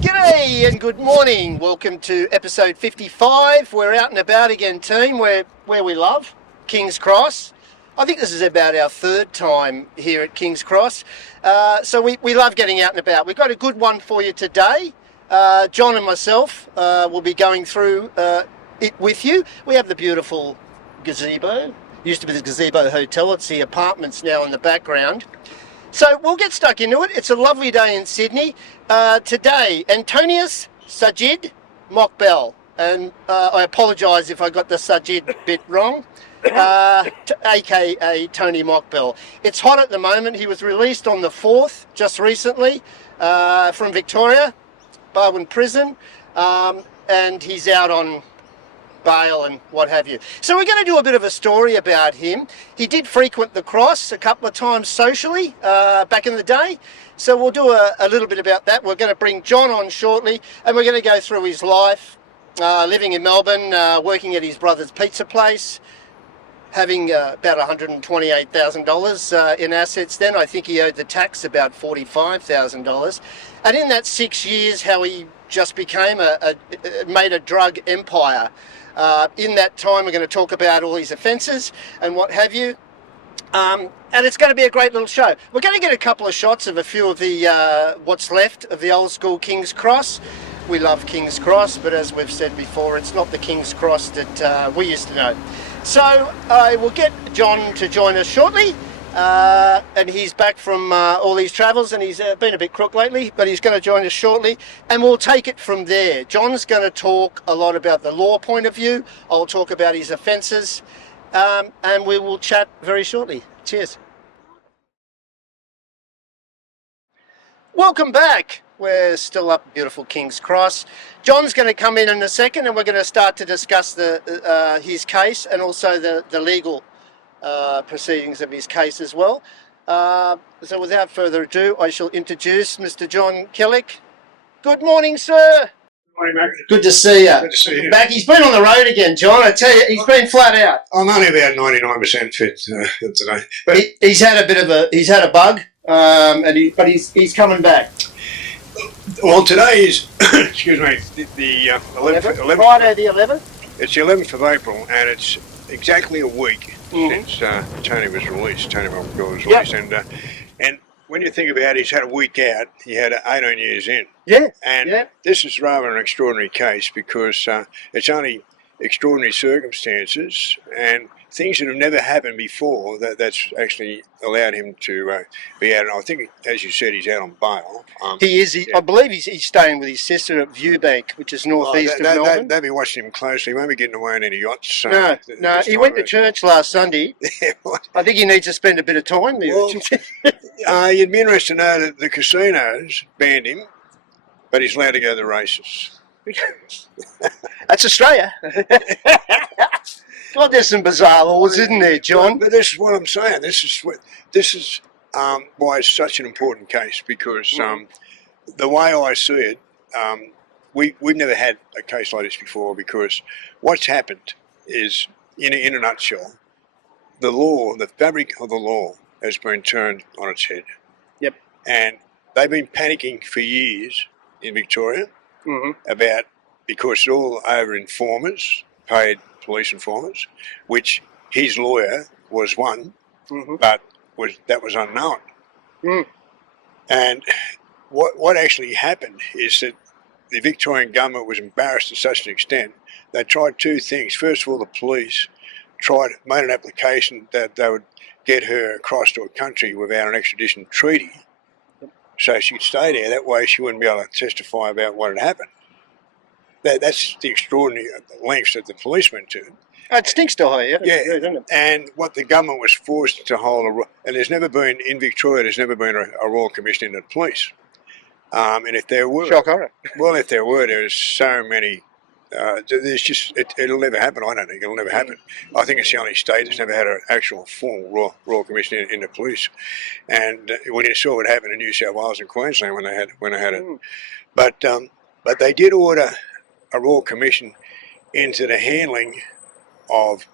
G'day and good morning. Welcome to episode 55. We're out and about again, team, where we love, King's Cross. I think this is about our third time here at King's Cross. So we love getting out and about. We've got a good one for you today. John and myself will be going through it with you. We have the beautiful gazebo. Used to be the Gazebo Hotel. It's the apartments now in the background. So we'll get stuck into it. It's a lovely day in Sydney. Today, Antonius Sajid Mokbel. And I apologise if I got the Sajid bit wrong. AKA Tony Mokbel. It's hot at the moment. He was released on the 4th, just recently, from Victoria, Barwon Prison. And he's out on bail and what have you. So we're going to do a bit of a story about him. He did frequent the cross a couple of times socially back in the day. So we'll do a little bit about that. We're going to bring John on shortly and we're going to go through his life, living in Melbourne, working at his brother's pizza place, having about $128,000 in assets then. I think he owed the tax about $45,000. And in that 6 years, how he just became made a drug empire. In that time, we're going to talk about all his offences and what have you. And it's going to be a great little show. We're going to get a couple of shots of a few of the what's left of the old school King's Cross. We love King's Cross, but as we've said before, it's not the King's Cross that we used to know. So I will get John to join us shortly. And he's back from all these travels, and he's been a bit crook lately, but he's going to join us shortly and we'll take it from there. John's going to talk a lot about the law point of view. I'll talk about his offences, and we will chat very shortly. Cheers. Welcome back. We're still up at beautiful King's Cross. John's going to come in a second and we're going to start to discuss his case and also the legal proceedings of his case as well. So without further ado, I shall introduce Mr. John Killick. Good morning, sir. Good morning, Mac. Good to see you. Good to see you. Back. He's been on the road again, John. I tell you, he's been flat out. I'm only about 99% fit today. But He's had a bug, but he's coming back. well, today is excuse me, the 11th. Friday the 11th. It's the 11th of April, and it's exactly a week since Tony was released. Tony Mokbel was released, and when you think about it, he's had a week out. He had 18 years in. Yeah. And this is rather an extraordinary case because it's only extraordinary circumstances and things that have never happened before that's actually allowed him to be out. And I think, as you said, he's out on bail. He is. I believe he's staying with his sister at Viewbank, which is northeast of Melbourne. They'll be watching him closely. He won't be getting away on any yachts. No. He went to church last Sunday. I think he needs to spend a bit of time there. Well, you'd be interested to know that the casinos banned him, but he's allowed to go to the races. That's Australia. God, there's some bizarre laws, isn't there, John? But this is what I'm saying. This is why it's such an important case, because the way I see it, we've never had a case like this before, because what's happened is, in a nutshell, the law, the fabric of the law has been turned on its head. Yep. And they've been panicking for years in Victoria about, because it's all over informers, paid police informers, which his lawyer was one, but that was unknown. And what actually happened is that the Victorian government was embarrassed to such an extent, they tried two things. First of all, the police made an application that they would get her across to a country without an extradition treaty, so she could stay there. That way she wouldn't be able to testify about what had happened. That's the extraordinary lengths that the police went to. It stinks to high, doesn't it? And what the government was forced to hold, and there's never been, in Victoria, there's never been a Royal Commission into the police. And if there were... Shock horror. Well, if there were, there's so many... there's just... It'll never happen, I don't think. It'll never happen. I think it's the only state that's never had an actual full Royal Commission in the police. And when you saw what happened in New South Wales and Queensland when they had it. But they did order a Royal Commission into the handling of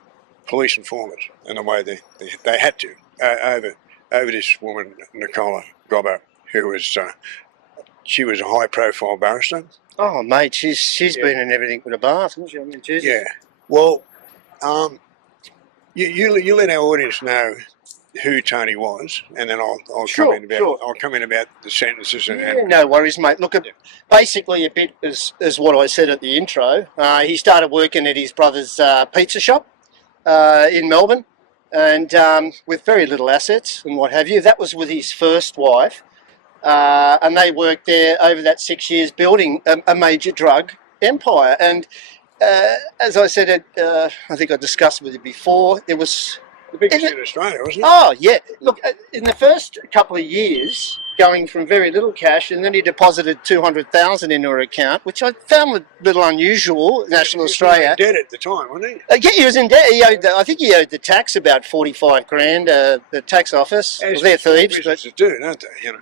police informers in the way they had to over this woman, Nicola Gobbo, who was, she was a high-profile barrister. Oh, mate, she's been in everything but a bath, hasn't she? I mean, Jesus. Yeah. Well, you let our audience know who Tony was, and then I'll come in about the sentences and no worries, mate. Look, basically a bit as what I said at the intro. He started working at his brother's pizza shop in Melbourne, and with very little assets and what have you. That was with his first wife, and they worked there over that 6 years building a major drug empire. And as I said, I think I discussed with you before, there was... the biggest in Australia, wasn't it? Oh, yeah. Look, in the first couple of years, going from very little cash, and then he deposited 200,000 into her account, which I found a little unusual, National Australia. He was in debt at the time, wasn't he? Yeah, he was in debt. I think he owed the tax about 45 grand, the tax office. As they're thieves. businesses do, don't they? You know?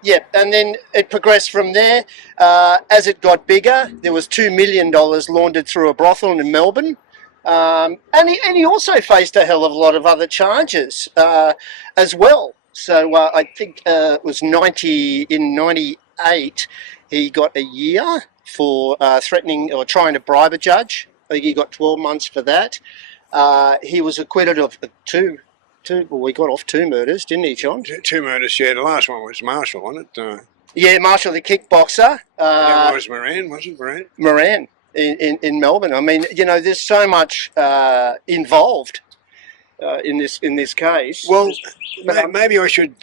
Yeah, and then it progressed from there. As it got bigger, there was $2 million laundered through a brothel in Melbourne. And he also faced a hell of a lot of other charges as well. So I think it was 98, he got a year for threatening or trying to bribe a judge. I think he got 12 months for that. He was acquitted of we got off 2 murders, didn't he, John? 2 murders, yeah. The last one was Marshall, wasn't it? Yeah, Marshall the kickboxer. That was Moran, wasn't it? Moran. In Melbourne. I mean, you know, there's so much involved in this case. Well, maybe I should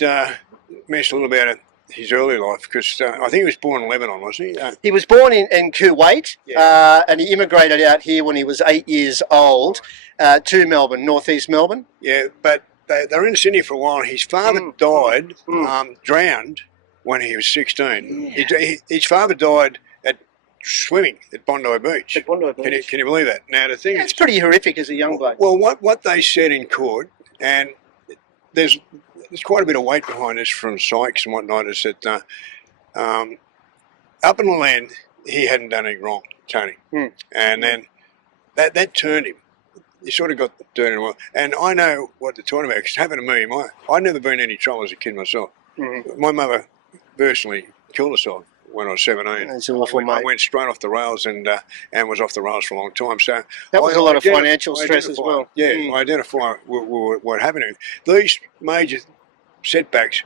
mention a little about his early life, because I think he was born in Lebanon, wasn't he? He was born in Kuwait, yeah. And he immigrated out here when he was 8 years old to Melbourne, northeast Melbourne. Yeah, but they were in Sydney for a while. His father died, drowned when he was 16. Yeah. His father died swimming at Bondi Beach. At Bondi Beach. Can you believe that? Now the thing it's pretty horrific as a young bloke. Well, what they said in court, and there's quite a bit of weight behind this from Sykes and whatnot, is that up in the land he hadn't done anything wrong, Tony, and then that turned him. He sort of got turned in a while. And I know what they're talking about, because it happened to me. I'd never been in any trouble as a kid myself. My mother virtually killed herself when I was 17. That's awful, mate. I went straight off the rails and was off the rails for a long time. So that was a lot of financial stress as well. Yeah, I identify what happened. These major setbacks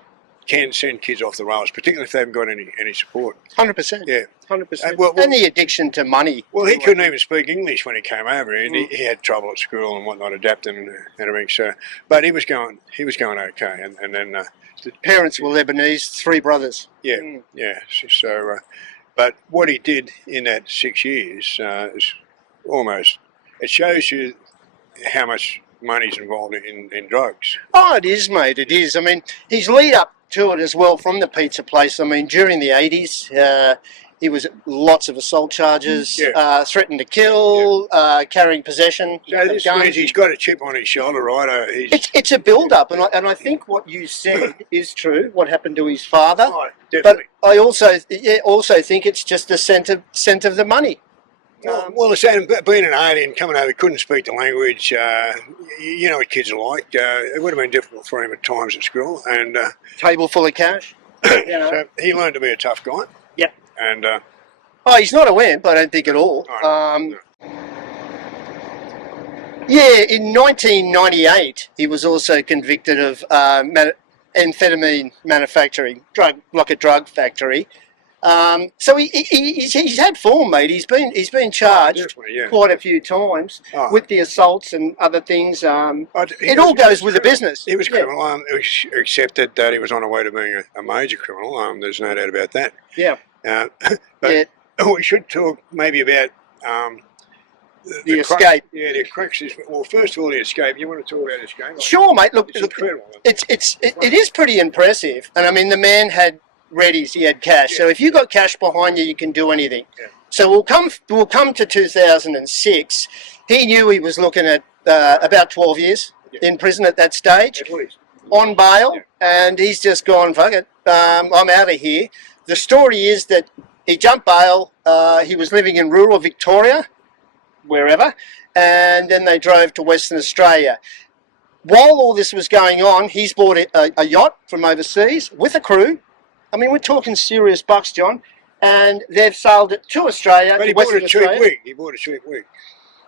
can send kids off the rails, particularly if they haven't got any support. 100%. Yeah. 100%. And the addiction to money. Well, he couldn't even speak English when he came over, and he had trouble at school and whatnot, adapting and everything. So, but he was going okay, and then. The parents were Lebanese, 3 brothers. Yeah, yeah. So, but what he did in that 6 years is almost, it shows you how much money's involved in drugs. Oh, it is, mate. It is. I mean, his lead up to it as well from the pizza place. I mean, during the 80s, he was lots of assault charges, threatened to kill, carrying possession. So this means he's got a chip on his shoulder, right? It's a build-up, and I think what you said is true. What happened to his father? Oh, definitely. But I also think it's just the scent of the money. Well, being an alien, coming over, couldn't speak the language. You know what kids are like. It would have been difficult for him at times at school, and table full of cash. So he learned to be a tough guy. Yep. And he's not a wimp, I don't think at all. No. Yeah, in 1998, he was also convicted of amphetamine manufacturing, like a drug factory. So he's had form, mate. He's been charged quite a few times with the assaults and other things. It all goes with the business. He was criminal. It was accepted that he was on the way to being a major criminal. There's no doubt about that. Yeah. But we should talk maybe about the escape. Yeah, the crux is, well, first of all, the escape. You want to talk about escape? Sure, mate. Look, it's incredible. It is pretty impressive. And I mean, the man had readies, he had cash. So if you got cash behind you, you can do anything. Yeah. So we'll come to 2006. He knew he was looking at about 12 years in prison at that stage, on bail, and he's just gone, fuck it, I'm out of here. The story is that he jumped bail, he was living in rural Victoria, wherever, and then they drove to Western Australia. while all this was going on, he's bought a yacht from overseas with a crew. I mean, we're talking serious bucks, John. And they've sailed it to Australia. But to he bought Western a cheap Australia. wig. He bought a cheap wig.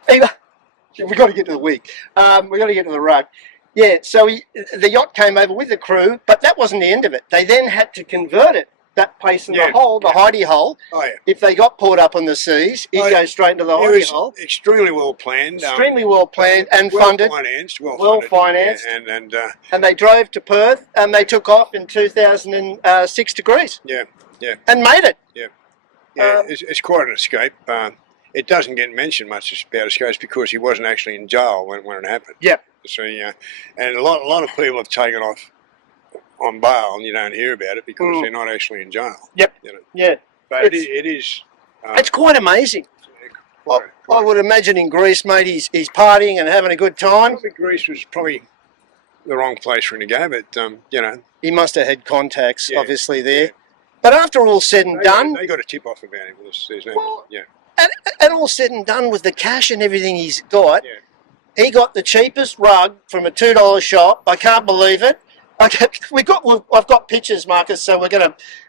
We've got to get to the wig. We've got to get to the rug. Yeah, so the yacht came over with the crew, but that wasn't the end of it. They then had to convert it, that place in the hole, the hidey hole. Oh, yeah. If they got caught up on the seas, he'd go straight into the hidey hole. Extremely well planned. Extremely well planned and funded. Well financed. Yeah, and they drove to Perth and they took off in 2006 degrees. Yeah, yeah. And made it. Yeah. Yeah, it's quite an escape. It doesn't get mentioned much about escapes because he wasn't actually in jail when it happened. Yeah. So and a lot of people have taken off on bail, and you don't hear about it because they're not actually in jail. Yep. You know? Yeah. But it is. It's quite amazing. I would imagine in Greece, mate, he's partying and having a good time. Probably Greece was probably the wrong place for him to go, but he must have had contacts, obviously there. Yeah. But after all said and done, they got a tip off about him. There's no, well, and all said and done with the cash and everything he's got, he got the cheapest rug from a $2 shop. I can't believe it. I've got pictures, Marcus, so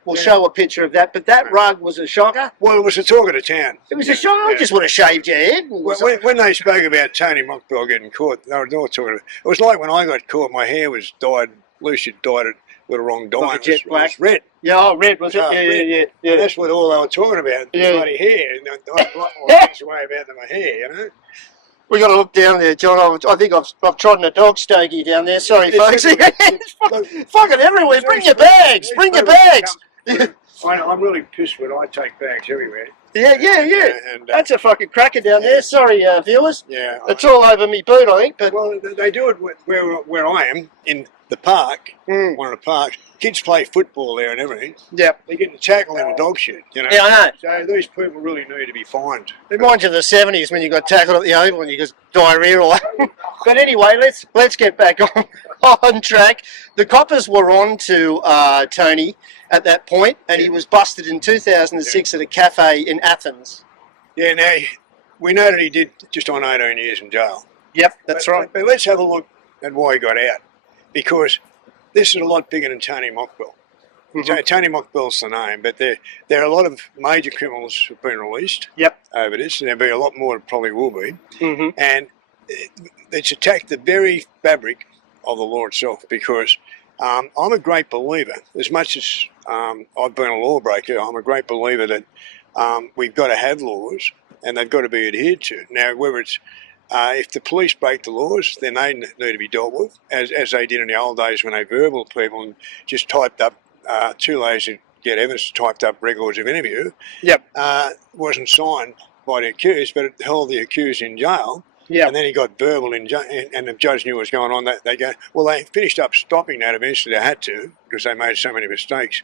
we'll show a picture of that. But that rug was a shocker. Well, it was the talk of the town. It was a shocker. I just would have shaved your head. When they spoke about Tony Mokbel getting caught, they were talking about it. It was like when I got caught, my hair was dyed. Lucy dyed it with the wrong dye. Like jet black. It was red. Yeah, red was it? Yeah. That's what all they were talking about. The bloody hair. And I like more things away about than my hair, you know. We got to look down there, John. I think I've trodden a dog stogie down there. Sorry, folks. It's fucking everywhere. Bring your bags. Bring your bags. I'm really pissed when I take bags everywhere. Yeah. And, that's a fucking cracker down there. Sorry, viewers. Yeah. It's all over me boot, I think. But well, they do it where I am in the park. One of the parks. Kids play football there and everything. Yep. They're getting tackled in a dog shit, you know. Yeah, I know. So these people really need to be fined. Reminds you of the 70s when you got tackled at the Oval and you got diarrhea all over. But anyway, let's get back on track. The coppers were on to Tony at that point, and he was busted in 2006 at a cafe in Athens. Yeah, now, we know that he did just on 18 years in jail. Yep, that's right. But let's have a look at why he got out. Because this is a lot bigger than Tony Mokbel. Tony Mokbel's the name, but there are a lot of major criminals who have been released over this, and there'll be a lot more that probably will be. And it's attacked the very fabric of the law itself, because I'm a great believer, as much as I've been a lawbreaker, I'm a great believer that we've got to have laws and they've got to be adhered to. Now, whether it's if the police break the laws, then they need to be dealt with, as they did in the old days when they verbal people and just typed up, too lazy to get evidence, typed up records of interview. Wasn't signed by the accused, but it held the accused in jail. And then he got verbal in jail, and the judge knew what was going on. They go, well, they finished up stopping that eventually. They had to, because they made so many mistakes.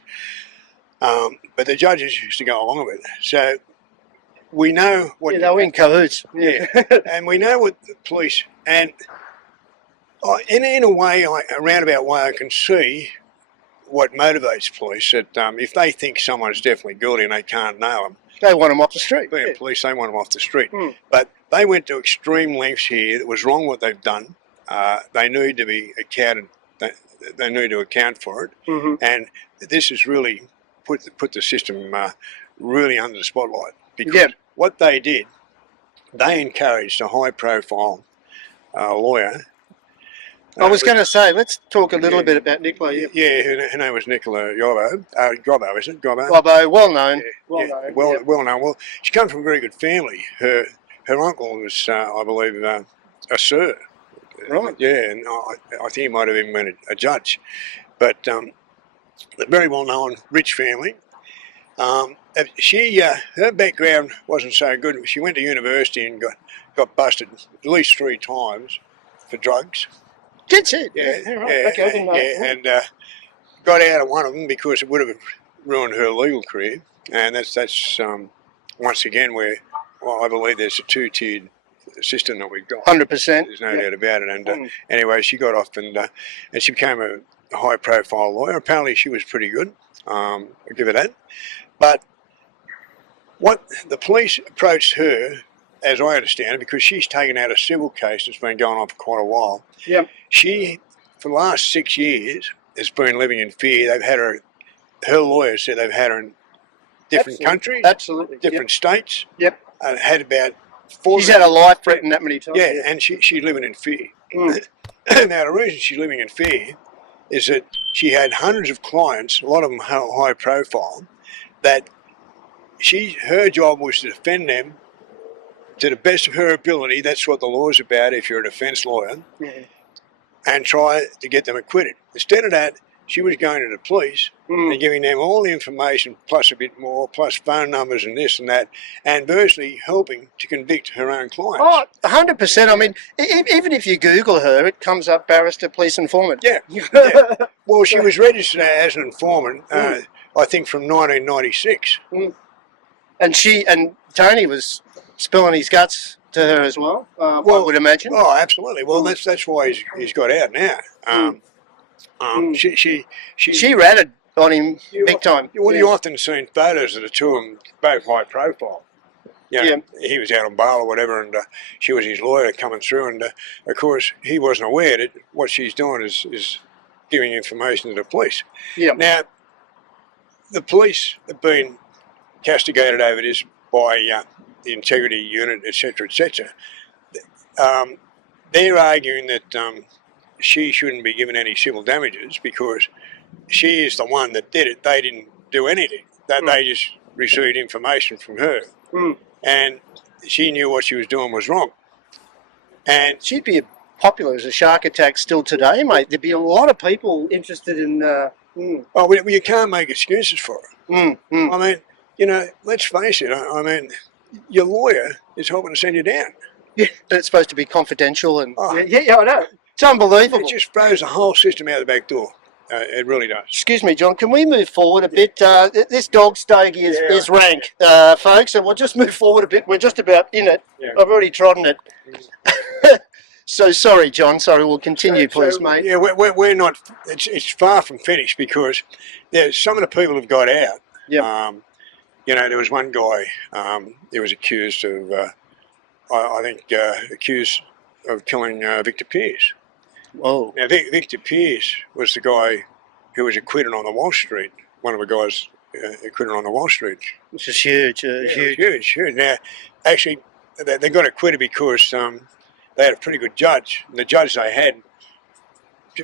But the judges used to go along with it. So we know what... they were in cahoots. And we know what the police... And in a way, a roundabout way, I can see what motivates police, that if they think someone's definitely guilty and they can't nail them... They want them off the street. Being police, they want them off the street. But they went to extreme lengths here. It was wrong what they've done. They need to be accounted... They need to account for it. And this has really put the system really under the spotlight. Because what they did, they encouraged a high-profile lawyer. I was going to say, let's talk a little bit about Nicola. Yeah, her name was Nicola Gobbo. Gobbo, is it? Gobbo? Gobbo, well known. Well known. Well, she came from a very good family. Her uncle was, I believe, a sir. Right. Yeah, and I think he might have even been a judge. But a very well-known, rich family. Her background wasn't so good. She went to university and got busted at least 3 times for drugs. That's it. And got out of one of them because it would have ruined her legal career. And that's once again where I believe there's a 2-tiered system that we've got. 100%. There's no doubt about it. And anyway, she got off and she became a high-profile lawyer. Apparently, she was pretty good. I'll give her that. But what the police approached her as I understand it, because she's taken out a civil case that's been going on for quite a while. Yep. She, for the last 6 years, has been living in fear. They've had her lawyer said they've had her in different countries, different states. Yep. Had about 4. She's had a life threatened that many times. Yeah, and she's living in fear. Mm. Now, the reason she's living in fear is that she had hundreds of clients, a lot of them high profile, that her job was to defend them to the best of her ability. That's what the law's about if you're a defence lawyer, and try to get them acquitted. Instead of that, she was going to the police and giving them all the information, plus a bit more, plus phone numbers and this and that, and virtually helping to convict her own clients. Oh, 100%. I mean, even if you Google her, it comes up barrister, police informant. Yeah. Yeah. Well, she was registered as an informant, I think, from 1996. And Tony was spilling his guts to her as well, I would imagine. Oh, absolutely. Well, that's why he's got out now. She ratted on him big time. Well, you often seen photos of the two of them, both high profile. You know, he was out on bail or whatever, and she was his lawyer coming through, and of course he wasn't aware that what she's doing is giving information to the police. Yeah. Now, the police have been castigated over this by the integrity unit, etc., etc. They're arguing that she shouldn't be given any civil damages because she is the one that did it. They didn't do anything. They just received information from her. And she knew what she was doing was wrong. And she'd be popular as a shark attack still today, mate. There'd be a lot of people interested in... Oh, well, you can't make excuses for her. I mean, you know, let's face it. I mean, your lawyer is helping to send you down. Yeah, but it's supposed to be confidential and... Yeah, I know. It's unbelievable. It just throws the whole system out the back door. It really does. Excuse me, John, can we move forward a bit? This dog stogie is rank, folks, and we'll just move forward a bit. We're just about in it. Yeah. I've already trodden it. So sorry, John. Sorry, we'll continue, please, mate. Yeah, we're not... It's far from finished because some of the people have got out. Yeah. You know, there was one guy who was accused of, accused of killing Victor Pearce. Oh. Now, Victor Pearce was the guy who was acquitted on the Wall Street. One of the guys acquitted on the Wall Street. Which is huge. Huge. Now, actually, they got acquitted because they had a pretty good judge. And the judge they had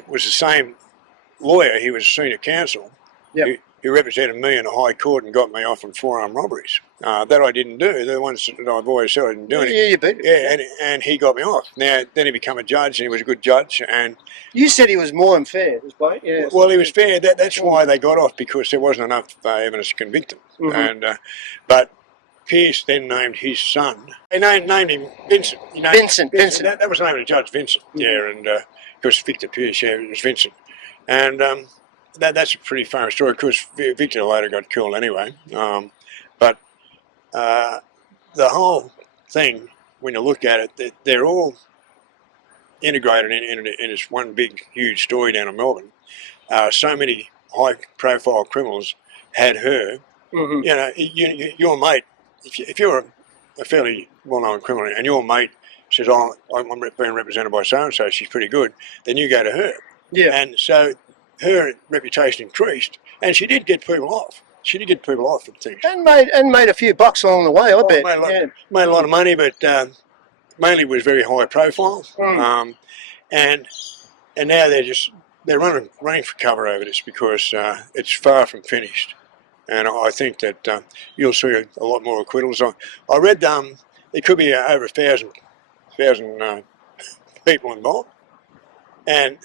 was the same lawyer. He was senior counsel. Yep. He represented me in the High Court and got me off on 4 armed robberies. That I didn't do. They're the ones that I've always said I didn't do anything. Yeah, you beat it. Yeah, and he got me off. Now, then he became a judge, and he was a good judge. And you said he was more than fair, right? Yeah. Well, he was fair. That's why they got off, because there wasn't enough evidence to convict him. But Pearce then named his son. They named him Vincent. Vincent. That was the name of the judge, Vincent. Yeah, and because Victor Pearce, it was Vincent. And that's a pretty famous story. Of course, Victor later got killed anyway. But the whole thing, when you look at it, they're all integrated in this one big, huge story down in Melbourne. So many high-profile criminals had her. You know, your mate, if you're a fairly well-known criminal and your mate says, "Oh, I'm being represented by so-and-so, she's pretty good," then you go to her. Yeah. And so her reputation increased, and she did get people off. She did get people off and things. And made a few bucks along the way, I bet. Made a lot of money, but mainly was very high profile. And now they're running for cover over this because it's far from finished. And I think that you'll see a lot more acquittals. I read there could be over 1,000 people involved. And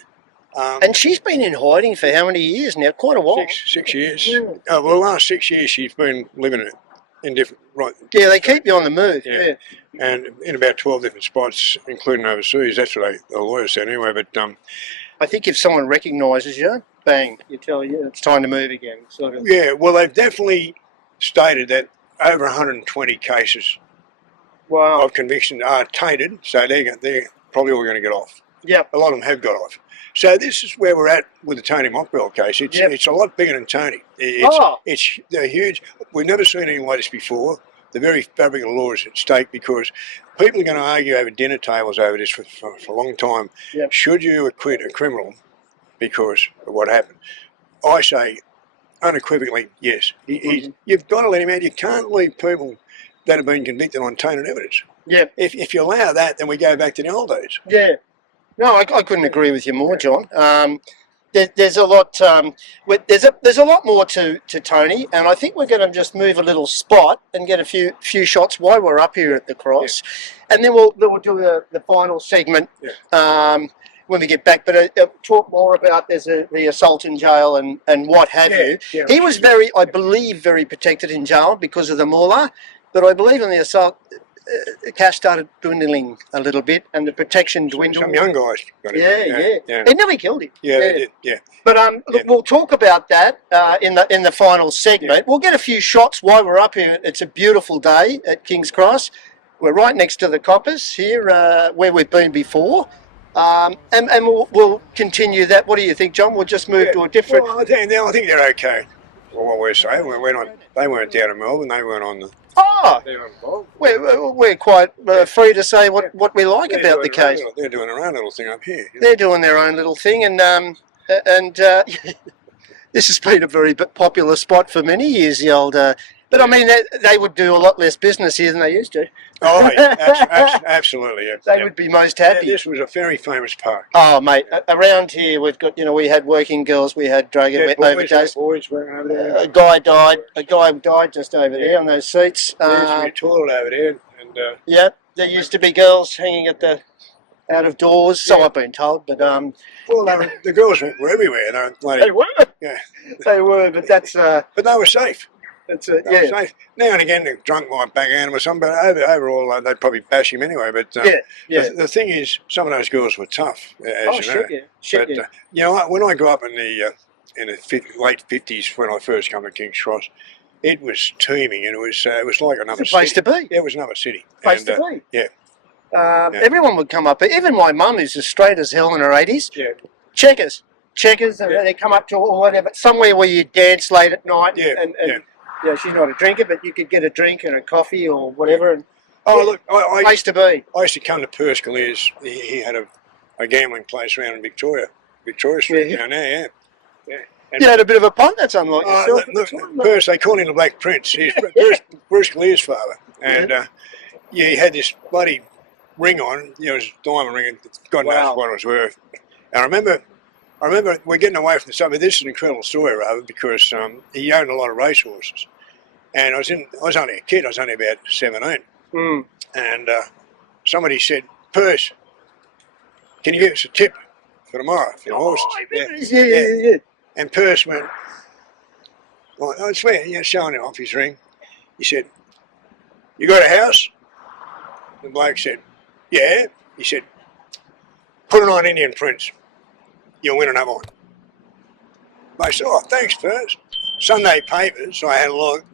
she's been in hiding for how many years now? Quite a while. 6 years. Well, the last 6 years she's been living in different... Yeah, they keep you on the move. Yeah. And in about 12 different spots, including overseas. That's what the lawyer said anyway. But I think if someone recognises you, bang, you tell you it's time to move again. Sort of. Yeah, well, they've definitely stated that over 120 cases of conviction are tainted, so they're probably all going to get off. Yeah, a lot of them have got off. So this is where we're at with the Tony Mokbel case. It's a lot bigger than Tony. It's huge. We've never seen anything like this before. the very fabric of law is at stake, because people are going to argue over dinner tables over this for a long time. Yep. Should you acquit a criminal because of what happened? I say unequivocally yes. You've got to let him out. You can't leave people that have been convicted on tainted evidence. Yeah. If you allow that, then we go back to the old days. Yeah. No, I couldn't agree with you more, John. There's a lot. There's a lot more to Tony, and I think we're going to just move a little spot and get a few shots while we're up here at the cross, and then we'll do the final segment when we get back. But talk more about the assault in jail and what have you. Yeah. He was I believe, very protected in jail because of the mullah, but I believe in the assault. Cash started dwindling a little bit, and the protection dwindled. Some young guys got it. Yeah. It nearly killed him. Yeah, they did. Yeah. But look, we'll talk about that in the final segment. Yeah. We'll get a few shots while we're up here. It's a beautiful day at King's Cross. We're right next to the Coppers here, where we've been before, and we'll continue that. What do you think, John? We'll just move to a different. Well, I think they're okay. Well, what we're saying, they weren't down in Melbourne. They weren't on the. Oh, we're quite free to say what we like about the case. They're doing their own little thing up here. They're doing their own little thing, and this has been a very popular spot for many years. The old, but I mean, they would do a lot less business here than they used to. Oh, yeah, absolutely. Yeah. They would be most happy. Yeah, this was a very famous park. Oh, mate, around here we've got, we had working girls, we had drug overdose. Boys working over there. A guy died just over there on those seats. There used to be a toilet over there. And, there used to be girls hanging out of doors, so I've been told. But well, the girls were everywhere. They were. Yeah, they were. But that's. But they were safe. That's it. Safe. Now and again, the drunk might bang at him or something, but overall, they'd probably bash him anyway. But the thing is, some of those girls were tough, as you know. You know, when I grew up in the late 50s, when I first came to King's Cross, it was teeming, and it was like another place city. To be. Yeah, it was another city. Place to be. Yeah. Everyone would come up. Even my mum, who's as straight as hell in her 80s. Yeah. Checkers, and they come up to or whatever. Somewhere where you dance late at night. And she's not a drinker, but you could get a drink and a coffee or whatever. And, look, place to be. I used to come to Perskaliers. He had a gambling place around in Victoria Street. Yeah. Yeah. You had a bit of a punt, that's unlike yourself. Look, they call him the Black Prince. He's Bruce Clear's father. And he had this bloody ring on. It was a diamond ring. God knows what it was worth. And I remember we're getting away from the subject. This is an incredible story, rather, because he owned a lot of racehorses. And I was only a kid. I was only about 17. Mm. And somebody said, "Purse, can you give us a tip for tomorrow for your horses?" Yeah. And Purse went, well, I swear, showing him off his ring. He said, "You got a house?" The bloke said, "Yeah." He said, "Put it on Indian Prince. You'll win another one." I said, "Oh, thanks, Purse." Sunday papers, so I had a look.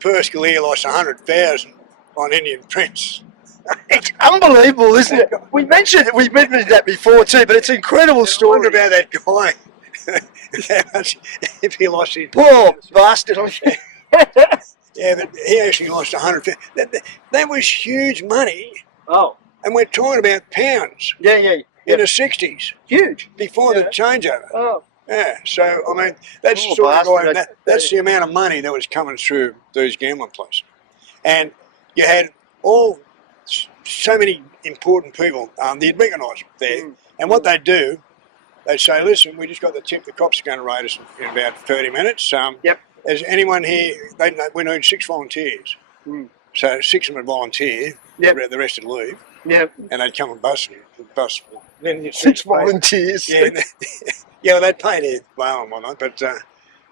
Perskalier lost 100,000 on Indian Prince. It's unbelievable, isn't it? We mentioned that before too, but it's an incredible story. I wonder about that guy. If he lost his... Poor bastard. Yeah, but he actually lost 100,000. That was huge money. Oh. And we're talking about pounds. Yeah. In the 60s. Huge. Before the changeover. Oh. Yeah, so, I mean, that's the sort of guy, that's the amount of money that was coming through those gambling places. And you had so many important people, they'd recognise them there. And what they'd do, they'd say, "Listen, we just got the tip, the cops are going to raid us in about 30 minutes. Is anyone here, we need 6 volunteers." So 6 of them would volunteer, the rest would leave. Yep. And they'd come and bust. Then 6 volunteers. Yeah, they'd pay their bail and whatnot, but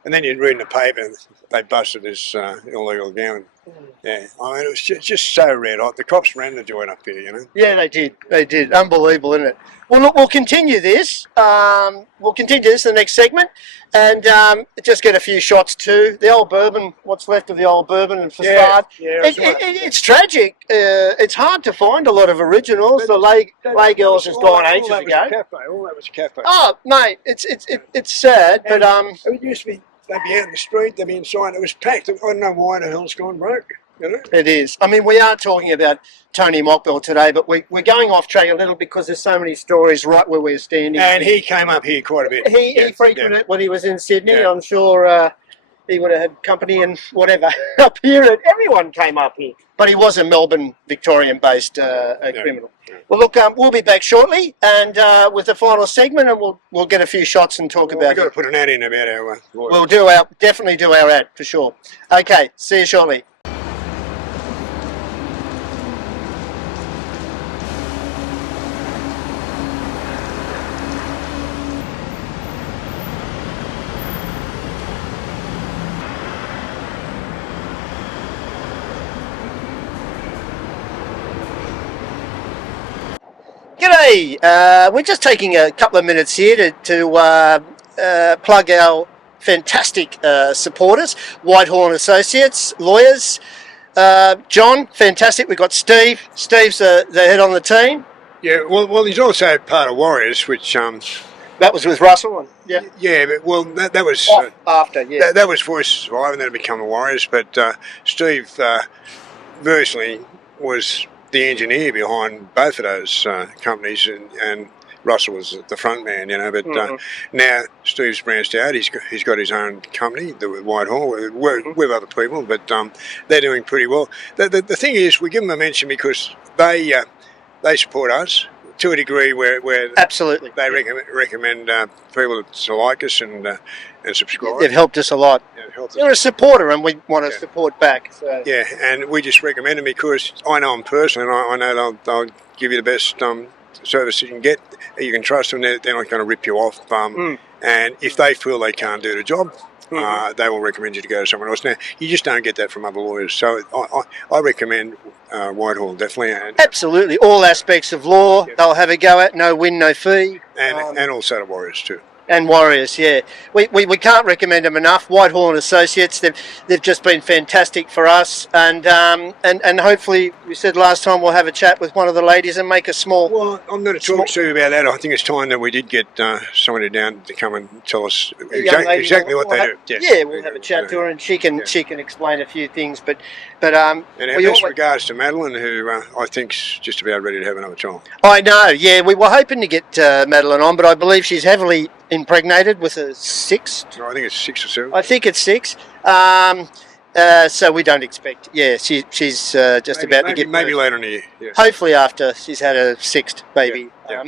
and then you'd read in the paper they busted this illegal gambling. Yeah, I mean, it was just so red hot. The cops ran the joint up here, Yeah, they did. Unbelievable, isn't it? Well, look, we'll continue this. In the next segment, and just get a few shots too. The old bourbon, what's left of the old bourbon and facade. It's tragic. It's hard to find a lot of originals. The Lay Girls has gone ages ago. All that was a cafe. Oh, mate, it's sad, but it used to be. They'd be out in the street, they'd be inside, it was packed. I don't know why the hell it's gone broke. You know? It is. I mean, we are talking about Tony Mokbel today, but we're going off track a little because there's so many stories right where we're standing. And he came up here quite a bit. He frequented it when he was in Sydney. Yeah. I'm sure he would have had company and whatever up here. Everyone came up here. But he was a Melbourne, Victorian-based criminal. Yeah. Well, look, we'll be back shortly and with the final segment, and we'll get a few shots and talk about We've got to it. put an ad in about our lawyer. We'll definitely do our ad for sure. Okay, see you shortly. G'day! We're just taking a couple of minutes here to plug our fantastic supporters, Whitehall and Associates, lawyers. John, fantastic. We've got Steve. Steve's the head on the team. Yeah, well, he's also part of Warriors, which That was with Russell. Yeah. yeah, but that was After, yeah. that was Voice of Survivor, and then it became the Warriors. But Steve virtually was the engineer behind both of those companies, and Russell was the front man, you know. But now Steve's branched out. He's got his own company, the Whitehall, with other people, but they're doing pretty well. The thing is, we give them a mention because they support us to a degree where Absolutely. they recommend people to like us and subscribe. They've helped us a lot. Yeah, it helps us. You're a supporter, and we want to support back. So. Yeah, and we just recommend them because I know them personally, and I know they'll give you the best service you can get. You can trust them. They're not going to rip you off. And if they feel they can't do the job, they will recommend you to go to someone else. Now, you just don't get that from other lawyers. So I recommend Whitehall, definitely. Absolutely. All aspects of law, they'll have a go at. No win, no fee. And also the Warriors too. And Warriors, yeah. We can't recommend them enough. Whitehall and Associates, they've just been fantastic for us. And hopefully, we said last time, we'll have a chat with one of the ladies and make a small... Well, I'm going to talk to you about that. I think it's time that we did get somebody down to come and tell us exactly what they do. Yeah, we'll have a chat to her and she can explain a few things. But and as regards to Madeline, who I think's just about ready to have another child. I know, yeah. We were hoping to get Madeline on, but I believe she's heavily impregnated with a sixth. No, I think it's 6 or 7. I think it's 6. So we don't expect. Yeah, she's just about to get maybe later in the year. Yeah. Hopefully after she's had a 6th baby. Yeah.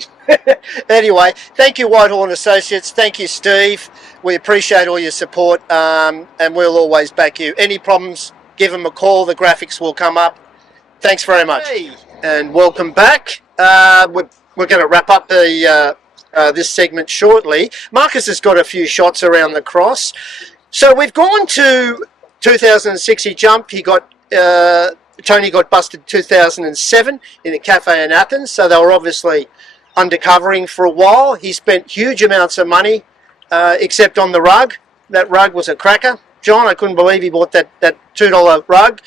Anyway, thank you, Whitehall and Associates. Thank you, Steve. We appreciate all your support, and we'll always back you. Any problems, give them a call. The graphics will come up. Thanks very much. Hey, and welcome back. We're going to wrap up this segment shortly. Marcus has got a few shots around the cross. So we've gone to 2006. He jumped. Tony got busted 2007 in a cafe in Athens. So they were obviously undercovering for a while. He spent huge amounts of money, except on the rug. That rug was a cracker. John, I couldn't believe he bought that $2 rug.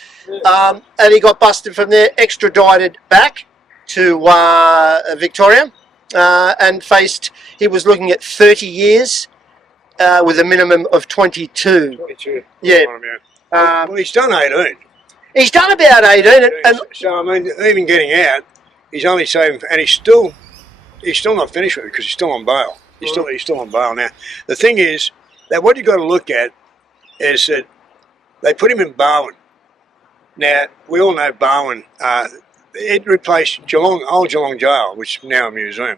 And he got busted from there, extradited back to Victoria, and he was looking at 30 years with a minimum of 22. 22. Yeah. Well, he's done 18. He's done about 18. And so, I mean, even getting out, he's only saving, and he's still not finished with it because he's still on bail. He's still on bail now. The thing is that what you've got to look at is that they put him in Barwon. Now, we all know Barwon. It replaced old Geelong Jail, which is now a museum,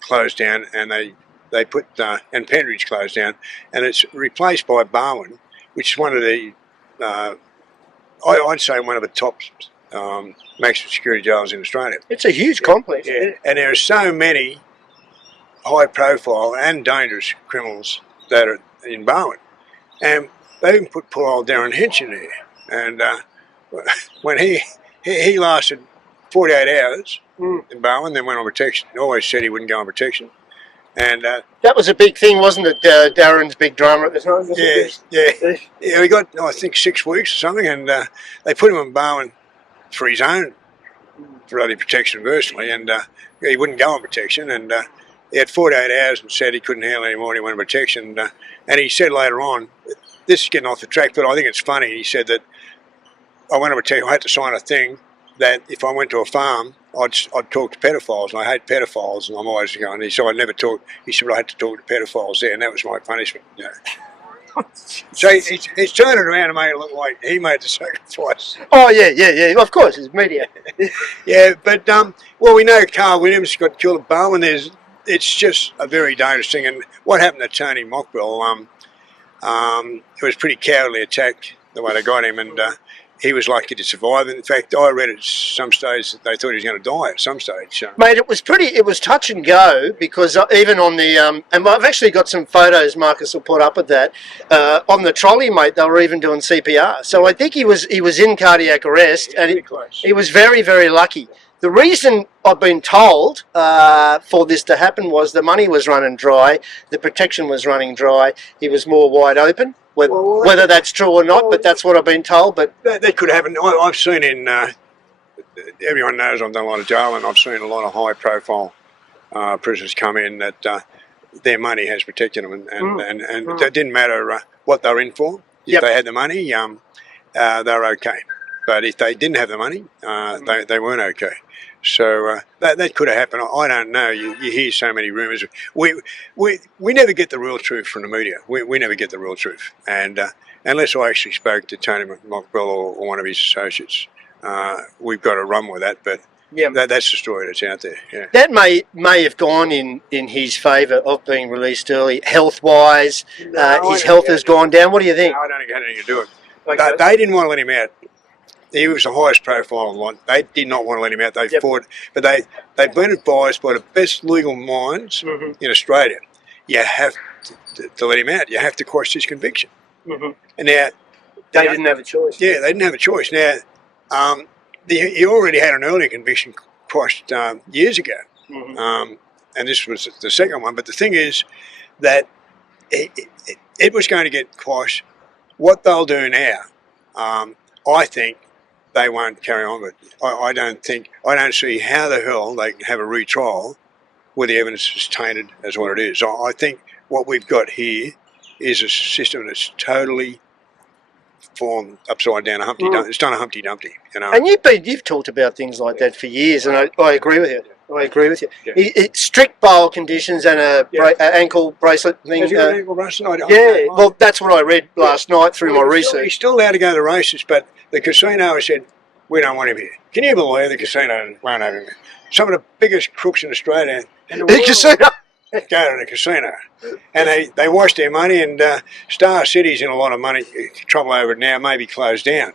closed down, and they put and Penridge closed down, and it's replaced by Barwon, which is one of the I'd say one of the top maximum security jails in Australia. it's a huge complex. Yeah. And there are so many high-profile and dangerous criminals that are in Barwon, and they didn't put poor old Darren Hinch in there. And when he lasted 48 hours in Barwon, then went on protection. He always said he wouldn't go on protection. And that was a big thing, wasn't it? Darren's big drama at the time. Yeah. He got, I think, 6 weeks or something, and they put him in Barwon for his own bloody protection virtually, and he wouldn't go on protection, and he had 48 hours and said he couldn't handle any more and he went on protection. And he said later on, this is getting off the track, but I think it's funny, he said that I wanted to tell you, I had to sign a thing that if I went to a farm, I'd talk to pedophiles, and I hate pedophiles, and I'm always going. He said I'd never talk. He said, but I had to talk to pedophiles there, and that was my punishment. You know. So he's turned it around and made it look like he made the sacrifice. Oh yeah. Of course, it's media. Yeah, but well, we know Carl Williams got killed at Barwon. It's just a very dangerous thing. And what happened to Tony Mokbel? It was pretty cowardly attack the way they got him, and he was lucky to survive. In fact, I read at some stage that they thought he was going to die at some stage. Mate, it was touch and go, because even on the and I've actually got some photos Marcus will put up of that on the trolley, mate. They were even doing CPR, so I think he was in cardiac arrest, and he was very, very lucky. The reason I've been told for this to happen was the money was running dry, the protection was running dry, he was more wide open. Whether that's true or not, but that's what I've been told. But that could happen. I've seen everyone knows I've done a lot of jail, and I've seen a lot of high-profile prisoners come in that their money has protected them, and it didn't matter what they were in for. If they had the money, they were okay. But if they didn't have the money, they weren't okay. So that could have happened. I don't know. You hear so many rumours. We never get the real truth from the media. We never get the real truth. And unless I actually spoke to Tony Mokbel or one of his associates, we've got to run with that. But that's the story that's out there. Yeah. That may have gone in his favour of being released early, health-wise. His health has gone down. What do you think? No, I don't think it had anything to do with it. They didn't want to let him out. He was the highest profile of the lot. They did not want to let him out. They fought, but they've been advised by the best legal minds in Australia. You have to let him out. You have to quash his conviction. And now they didn't have a choice. Yeah, they didn't have a choice. Now he already had an earlier conviction quashed years ago, and this was the second one. But the thing is that it was going to get quashed. What they'll do now, I think. They won't carry on with it. I don't see how the hell they can have a retrial where the evidence is tainted as what it is. I think what we've got here is a system that's totally fallen upside down, it's done a Humpty Dumpty. You know. And you've talked about things like that for years, and I agree with you. Yeah. It's strict bail conditions and a ankle bracelet thing. Has he got an ankle bracelet? Well, that's what I read last night through my research. He's still allowed to go to the races, but the casino has said, we don't want him here. Can you believe the casino won't have him here? Some of the biggest crooks in Australia in the world casino go to the casino. And they wash their money, and Star City's in a lot of money, trouble over it now, maybe closed down.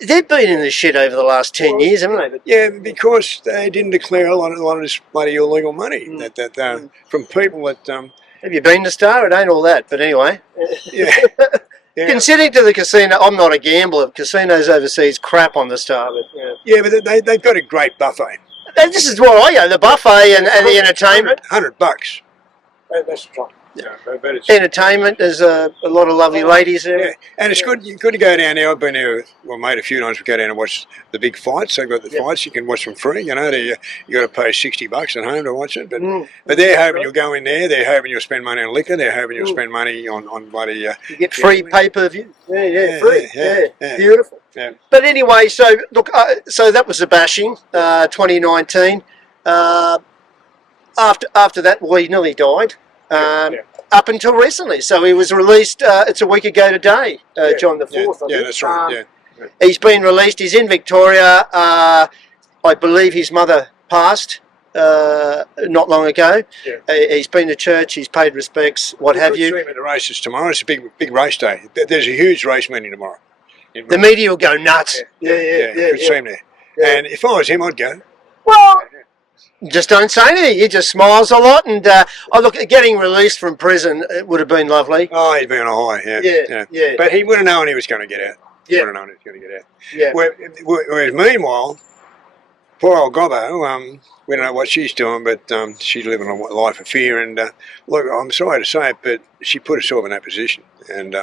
They've been in this shit over the last 10 years, haven't they? Yeah, because they didn't declare a lot of this bloody illegal money from people that... have you been to Star? It ain't all that, but anyway. Yeah. Considering to the casino, I'm not a gambler. Casinos overseas crap on the Star. But they've got a great buffet. This is what I go, the buffet and the entertainment. $100. That's the trouble. Yeah, but it's Entertainment, there's a lot of lovely ladies there. Yeah, and it's good to go down there. I've been there, mate, a few times. We go down and watch the big fights. They've got the fights. You can watch them free. You know, you got to pay $60 at home to watch it. But they're hoping you'll go in there. They're hoping you'll spend money on liquor. They're hoping you'll spend money on bloody... you get free pay-per-view. Free. Yeah. Beautiful. Yeah. But anyway, so look, so that was the bashing, 2019. After that, well, he nearly died. Up until recently. So he was released, it's a week ago today, John the 4th. Yeah, that's right. He's been released. He's in Victoria. I believe his mother passed not long ago. He's been to church. He's paid respects. What have you? We'll see him at the races tomorrow. It's a big race day. There's a huge race meeting tomorrow. The media will go nuts. Could see him there. And if I was him, I'd go. Well, just don't say anything. He just smiles a lot. And look, getting released from prison, it would have been lovely. Oh, he'd been on a high. Yeah. But he would have known he was going to get out. Would have known he was going to get out. Yeah. Whereas meanwhile, poor old Gobbo, we don't know what she's doing, but she's living a life of fear. And look, I'm sorry to say it, but she put herself in that position. And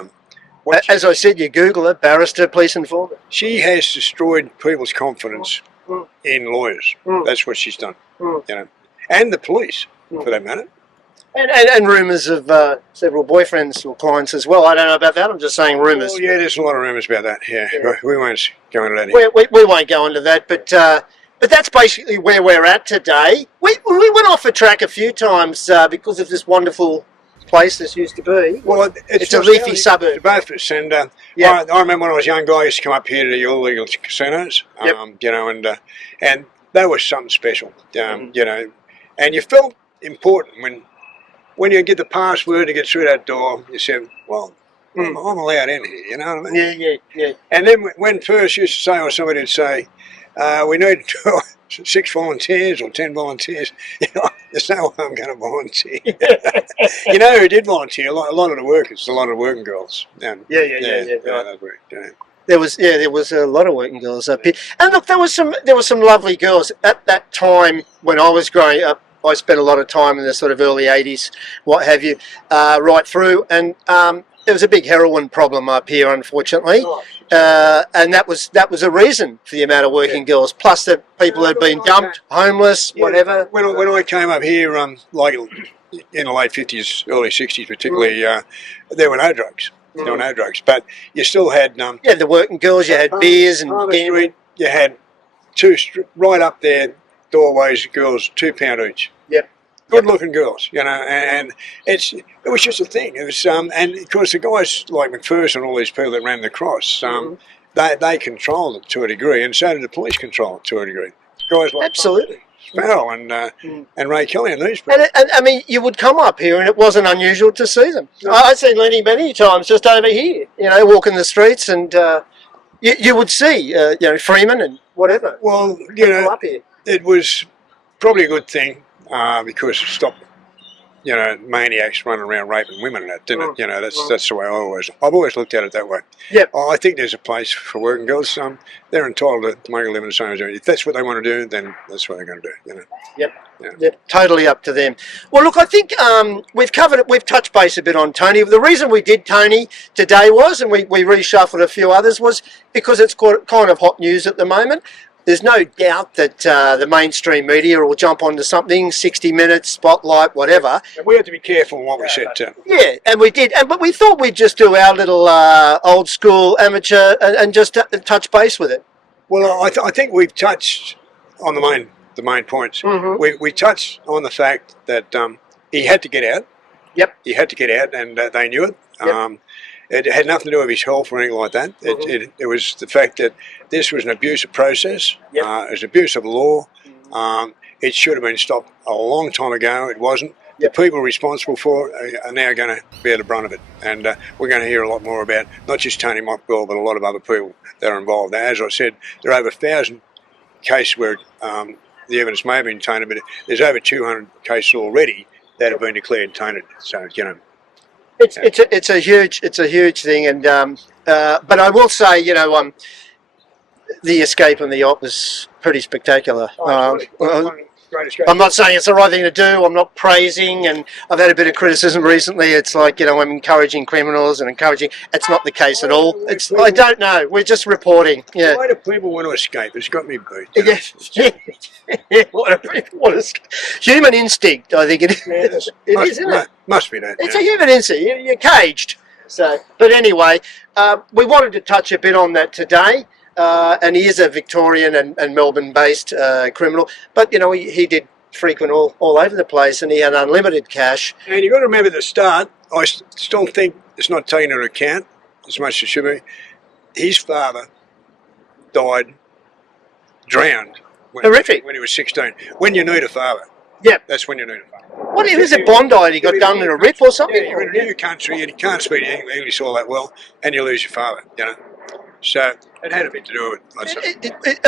as I said, you Google it, barrister, police informant. She has destroyed people's confidence in lawyers. That's what she's done. You know, and the police, for that matter. And rumours of several boyfriends or clients as well. I don't know about that. I'm just saying rumours. Well, yeah, there's a lot of rumours about that. Yeah, we won't go into that. We won't go into that, but that's basically where we're at today. We went off the track a few times because of this wonderful place this used to be. Well, it's a leafy suburb. Both of us, and I remember when I was young guy, I used to come up here to the illegal casinos, you know, and that was something special, you know, and you felt important when you get the password to get through that door. You said, well, I'm allowed in here, you know what I mean? Yeah. And then when first used to say, or somebody would say, we need 6 volunteers or 10 volunteers, you know, there's no way I'm going to volunteer. You know who did volunteer? A lot of the workers, a lot of working girls. Yeah. That's right. Yeah. There was a lot of working girls up here, and look, there was some lovely girls at that time when I was growing up. I spent a lot of time in the sort of early '80s, what have you, right through, and there was a big heroin problem up here, unfortunately, and that was a reason for the amount of working girls. Plus, the people had been dumped, homeless, whatever. When I came up here, like in the late '50s, early '60s, particularly, there were no drugs. There were no drugs, but you still had the working girls. You had beers and street. You had right up there doorways, girls, £2 each. Yep. Good-looking girls, you know, and it was just a thing. It was, and of course the guys like McPherson and all these people that ran the cross, they controlled it to a degree, and so did the police control it to a degree. Guys like absolutely Sparrow and Ray Kelly and these people. And I mean, you would come up here, and it wasn't unusual to see them. I've seen Lenny many times just over here, you know, walking the streets, and you would see, you know, Freeman and whatever. Well, you know, up here. It was probably a good thing because it stopped, you know, maniacs running around raping women and that, didn't it? You know, that's the way I've always looked at it that way. Yep. I think there's a place for working girls. They're entitled to make a living the same as anyone. If that's what they want to do, then that's what they're going to do, you know. Yep, totally up to them. Well, look, I think we've covered it. We've touched base a bit on Tony. The reason we did Tony today was, and we reshuffled a few others, was because it's kind of hot news at the moment. There's no doubt that the mainstream media will jump onto something, 60 Minutes, Spotlight, whatever. And we have to be careful in what we said too. Yeah, and we did. But we thought we'd just do our little old school amateur and just touch base with it. Well, I think we've touched on the main points. We touched on the fact that he had to get out. Yep. He had to get out, and they knew it. Yep. It had nothing to do with his health or anything like that. It was the fact that this was an abusive process. It was abuse of law. It should have been stopped a long time ago. It wasn't. The people responsible for it are now going to bear the brunt of it. And we're going to hear a lot more about not just Tony Mokbel, but a lot of other people that are involved. Now, as I said, there are over 1,000 cases where the evidence may have been tainted, but there's over 200 cases already that have been declared tainted. So, you know. It's a huge thing, and but I will say, you know, the escape on the yacht was pretty spectacular. I'm not saying it's the right thing to do. I'm not praising, and I've had a bit of criticism recently. It's like, you know, I'm encouraging criminals and encouraging. It's not the case at all. I don't know. We're just reporting. Yeah. Why do people want to escape? It's got me beat. Yeah. Why do people want to escape? Human instinct, I think it is. Isn't it? Must be that. It's a human instinct. You're caged. So, but anyway, we wanted to touch a bit on that today. And he is a Victorian and Melbourne-based criminal, but you know he did frequent all over the place, and he had unlimited cash. And you've got to remember at the start, I still think it's not taken into account as much as it should be. His father died, drowned. Horrific. When he was 16. When you need a father. Yep. That's when you need a father. What was it, Bondi? And he got done in a rip or something? Yeah, you're in a new country and you can't speak English all that well, and you lose your father, you know. So it had a bit to do with it.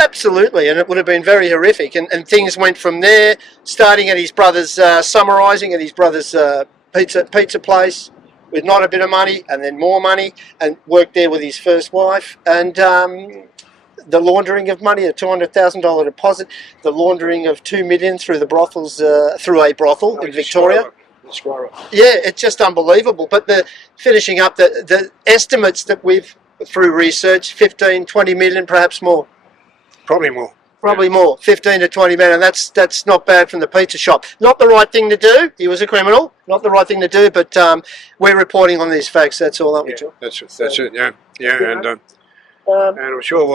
Absolutely, and it would have been very horrific. And things went from there, starting at his brother's summarising at his brother's pizza place with not a bit of money, and then more money, and worked there with his first wife, and the laundering of money, a $200,000 deposit, the laundering of $2 million through the brothels, through a brothel in Victoria. Yeah, it's just unbelievable. But finishing up the estimates that we've, through research, 15, 20 million, perhaps more. Probably more. Probably more, 15 to 20 men, and that's not bad from the pizza shop. Not the right thing to do. He was a criminal. Not the right thing to do, but we're reporting on these facts. That's all, aren't we, John? That's it. Yeah, and I'm sure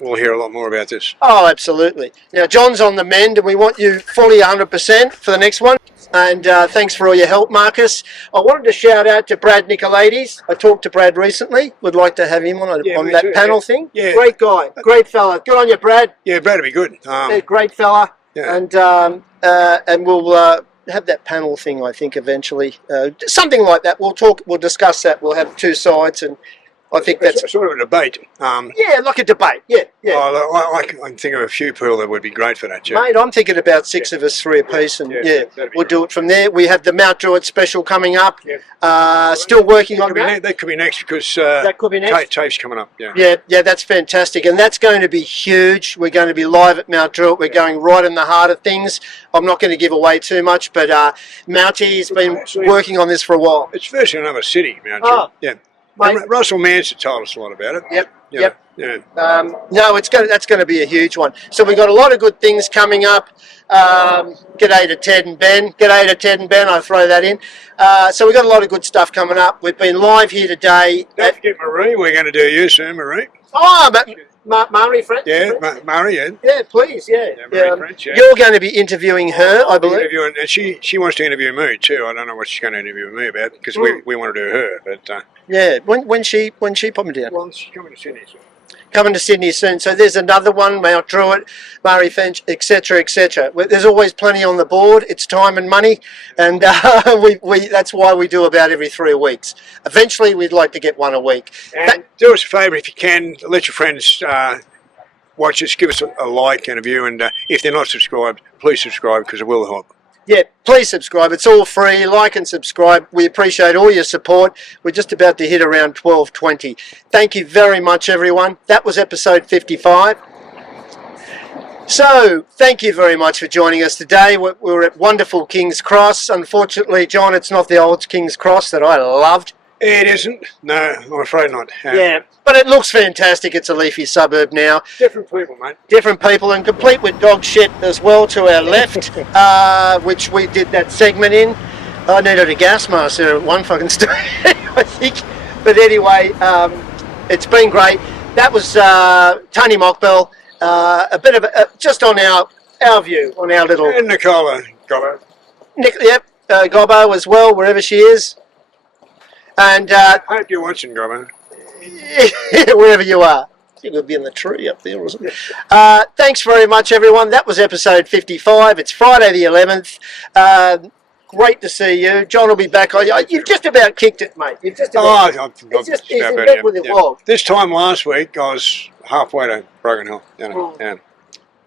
we'll hear a lot more about this. Oh, absolutely. Now, John's on the mend, and we want you fully 100% for the next one. And thanks for all your help, Marcus. I wanted to shout out to Brad Nicolaides. I talked to Brad recently. Would like to have him on that panel thing. Yeah. Great guy, great fella. Good on you, Brad. Yeah, Brad would be good. Yeah, great fella. Yeah. And we'll have that panel thing, I think, eventually. Something like that. We'll discuss that. We'll have two sides, and I think that's sort of a debate. yeah, like a debate. Yeah. I can think of a few people that would be great for that, Joe. Mate, I'm thinking about six of us, three apiece, and we'll do it from there. We have the Mount Druitt special coming up. Yeah. Still working on that. That could be next because that could be next. TAFE's coming up. Yeah, that's fantastic, and that's going to be huge. We're going to be live at Mount Druitt. We're going right in the heart of things. I'm not going to give away too much, but Mounty's been working on this for a while. It's virtually another city, Mount Druitt. Yeah. Russell Manson told us a lot about it. Yep. Yeah. No, that's going to be a huge one. So we've got a lot of good things coming up. G'day to Ted and Ben. G'day to Ted and Ben. I'll throw that in. So we've got a lot of good stuff coming up. We've been live here today. Don't forget Marie. We're going to do you soon, Marie. Oh, but Marie French. Yeah, Marie. Yeah, please. Yeah. Marie French. Yeah. You're going to be interviewing her, I believe. And she wants to interview me too. I don't know what she's going to interview me about because we want to do her. But yeah, when she popping down? Well, she's coming to Sydney soon. Coming to Sydney soon. So there's another one, Mount Druitt, Murray French, etc., etc. There's always plenty on the board. It's time and money, and that's why we do about every 3 weeks. Eventually, we'd like to get one a week. And do us a favour if you can. Let your friends watch us. Give us a like and a view, and if they're not subscribed, please subscribe because it will help. Yeah, please subscribe. It's all free. Like and subscribe. We appreciate all your support. We're just about to hit around 12:20. Thank you very much, everyone. That was episode 55. So, thank you very much for joining us today. We're at wonderful King's Cross. Unfortunately, John, it's not the old King's Cross that I loved. It isn't. No, I'm afraid not. Yeah, but it looks fantastic. It's a leafy suburb now. Different people, mate. Different people, and complete with dog shit as well to our left, which we did that segment in. I needed a gas mask there at one fucking stage, I think. But anyway, it's been great. That was Tony Mokbel. A bit of just on our view, on our little... And Nicola Gobbo. Gobbo as well, wherever she is. And I hope you're watching, Gobbo. Wherever you are. You could be in the tree up there or something. Thanks very much, everyone. That was episode 55. It's Friday the 11th. Great to see you. John will be back. You've just about kicked it, mate. You've just about... he's in bed with your vlog. This time last week, I was halfway to Broken Hill. Yeah.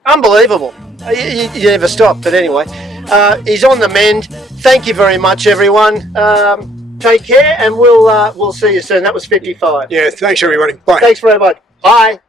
Unbelievable. You never stop, but anyway. He's on the mend. Thank you very much, everyone. Take care, and we'll see you soon. That was 55. Yeah, thanks everybody. Bye. Thanks very much. Bye.